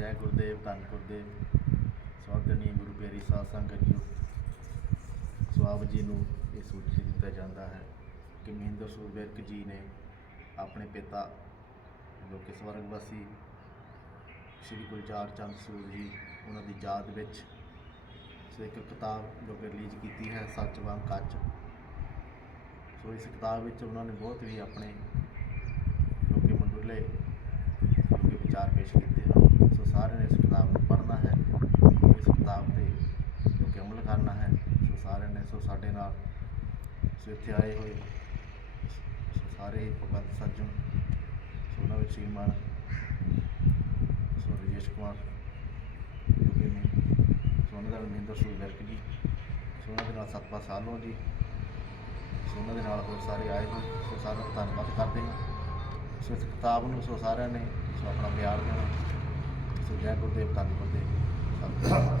ਜੈ ਗੁਰਦੇਵ, ਧੰਨ ਗੁਰਦੇਵ। ਸਵਾਗਤਨੀ ਗੁਰੂ ਪਿਆਰੀ ਸਾਧ ਸੰਗਤ ਜੀਓ ਸੋ ਜੀ ਨੂੰ ਇਹ ਸੂਚਿਤ ਦਿੱਤਾ ਜਾਂਦਾ ਹੈ ਕਿ ਮਹਿੰਦਰ ਸੂਰ ਵਿਰਕ ਜੀ ਨੇ ਆਪਣੇ ਪਿਤਾ, ਜੋ ਕਿ ਸਵਰਗਵਾਸੀ ਸ੍ਰੀ ਗੁਲਜ਼ਾਰ ਚੰਦ ਸੂਰ ਜੀ, ਉਹਨਾਂ ਦੀ ਯਾਦ ਵਿੱਚ ਸੋ ਇੱਕ ਕਿਤਾਬ ਜੋ ਕਿ ਰਿਲੀਜ਼ ਕੀਤੀ ਹੈ, ਸੱਚ ਵਾਂਗ ਕੱਚ। ਸੋ ਇਸ ਕਿਤਾਬ ਵਿੱਚ ਉਹਨਾਂ ਨੇ ਬਹੁਤ ਹੀ ਆਪਣੇ ਜੋ ਕਿ ਮੰਡੁਲੇ ਜੋ ਕਿ ਵਿਚਾਰ ਪੇਸ਼ ਕੀਤੇ ਹਨ ਸੋ ਸਾਰਿਆਂ ਨੇ ਇਸ ਕਿਤਾਬ ਨੂੰ ਪੜ੍ਹਨਾ ਹੈ ਇਸ ਕਿਤਾਬ ਤੇ ਜੋ ਕਿ ਅਮਲ ਕਰਨਾ ਹੈ ਸੋ ਸਾਰਿਆਂ ਨੇ ਸੋ ਸਾਡੇ ਨਾਲ ਸੋ ਇੱਥੇ ਆਏ ਹੋਏ ਸਾਰੇ ਭਗਵੰਤ ਸੱਜਣ। ਸੋਨਾ ਵਿੱਚ ਸ਼੍ਰੀਮਾਨ ਸੋ ਰਜੇਸ਼ ਕੁਮਾਰ ਜੋ ਕਿ ਨੇ। ਸੋ ਦਾ ਮਹਿੰਦਰ ਸੂਰ ਵਿਰਕ ਜੀ। ਸੋਨਾ ਦੇ ਨਾਲ ਸਤਪਾ ਸਾਲੋਂ ਜੀ। ਸੋ ਦੇ ਨਾਲ ਹੋਰ ਸਾਰੇ ਆਏ ਹੋਏ। ਸੋ ਸਾਰਿਆਂ ਦਾ ਧੰਨਵਾਦ ਕਰਦੇ ਹਾਂ। ਸੋ ਇਸ ਕਿਤਾਬ ਨੂੰ ਸੋ ਸਾਰਿਆਂ ਨੇ ਸੋ ਆਪਣਾ ਪਿਆਰ ਦੇਣਾ। ਸੋ ਜੈ ਗੁਰਦੇਵ, ਧੰਨ ਗੁਰਦੇਵ। ਸਤਿ